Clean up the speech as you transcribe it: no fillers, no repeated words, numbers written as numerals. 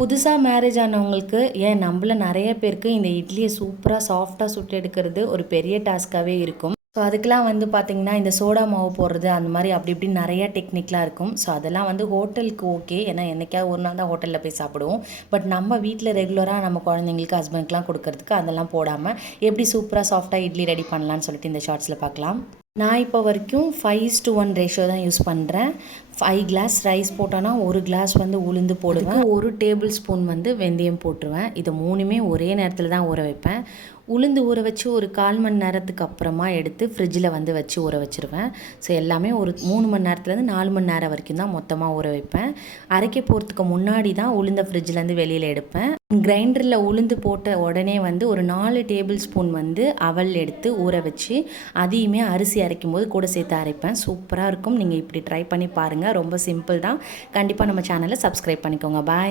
புதுசா மேரேஜ் ஆனவங்களுக்கு ஏன் நம்மள நெறைய பேருக்கு இந்த இட்லிய சூப்பரா சாஃப்ட்டா சுட்டு எடுக்கிறது ஒரு பெரிய டாஸ்க்காவே இருக்கும். ஸோ அதுக்கெலாம் வந்து பார்த்திங்கன்னா, இந்த சோடா மாவு போடுறது அந்த மாரி அப்படி இப்படின்னு நெறைய டெக்னிக்லாம் இருக்கும். ஸோ அதெல்லாம் வந்து ஹோட்டலுக்கு ஓகே. ஏன்னா என்னைக்காவது ஒரு நாள் தான் ஹோட்டலில் போய் சாப்பிடுவோம். பட் நம்ம வீட்ல ரெகுலரா நம்ம குழந்தைங்களுக்கு, ஹஸ்பண்ட்க்குலாம் குடுக்கறதுக்கு அதெல்லாம் போடாம எப்படி சூப்பரா சாஃப்ட்டா இட்லி ரெடி பண்ணலான்னு சொல்லிட்டு இந்த ஷார்ட்ஸில் பார்க்கலாம். நான் இப்போ வரைக்கும் 5:1 ரேஷியோ தான் யூஸ் பண்ணுறேன். 5 கிளாஸ் ரைஸ் போட்டோன்னா 1 கிளாஸ் வந்து உளுந்து போடுவேன். 1 டேபிள் ஸ்பூன் வந்து வெந்தயம் போட்டுருவேன். இது 3மே ஒரே நேரத்தில் தான் ஊற வைப்பேன். உளுந்து ஊற வச்சு ஒரு 1/4 மணி நேரத்துக்கு அப்புறமா எடுத்து ஃப்ரிட்ஜில் வந்து வச்சு ஊற வச்சுருவேன். ஸோ எல்லாமே ஒரு 3 மணி நேரத்துலேருந்து 4 மணி நேரம் வரைக்கும் தான் மொத்தமாக ஊற வைப்பேன். அரைக்க போகிறதுக்கு முன்னாடி தான் உளுந்த ஃப்ரிட்ஜிலேருந்து வெளியில் எடுப்பேன். கிரைண்டரில் உளுந்து போட்ட உடனே வந்து ஒரு 4 டேபிள் ஸ்பூன் வந்து அவல் எடுத்து ஊற வச்சு அதையுமே அரிசி அரைக்கும் போது கூட சேர்த்து அரைப்பேன். சூப்பராக இருக்கும். நீங்கள் இப்படி ட்ரை பண்ணி பாருங்கள். ரொம்ப சிம்பிள் தான். கண்டிப்பாக நம்ம சேனலை சப்ஸ்கிரைப் பண்ணிக்கோங்க. பாய்.